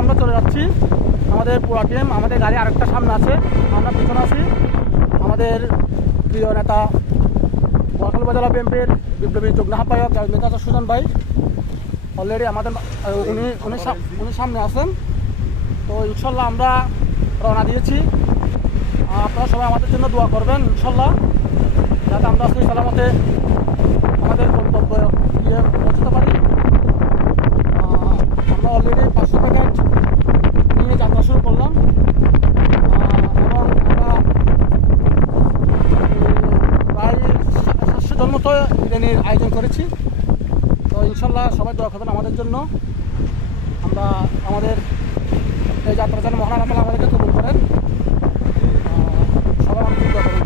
আমরা চলে যাচ্ছি। আমাদের পুরো টিম, আমাদের গাড়ি আরেকটা সামনে আছে, আমরা পিছনে আছি। আমাদের প্রিয় নেতা নোয়াখালী উপজেলা বিএনপির বিপ্লবী যুগ্ম আহ্বায়ক নেতা সুজন ভাই অলরেডি আমাদের উনি সামনে আছেন। তো ইনশাল্লাহ আমরা রওনা দিয়েছি। আপনারা সবাই আমাদের জন্য দোয়া করবেন ইনশাল্লাহ, যাতে আমরা সেই সালামতে আমাদের গন্তব্য গিয়ে পৌঁছতে পারি। আমরা অলরেডি 500 প্যাকেট নিয়ে যাত্রা শুরু করলাম এবং আমরা প্রায় 700 জন মতো বিরিয়ানির আয়োজন করেছি। তো ইনশাল্লাহ সবাই দোয়া করবেন আমাদের জন্য। আমরা আমাদের এই যাত্রা যেন মহান আল্লাহ আমাদেরকে কবুল করেন। সবাই আমাদের দোয়া করবেন।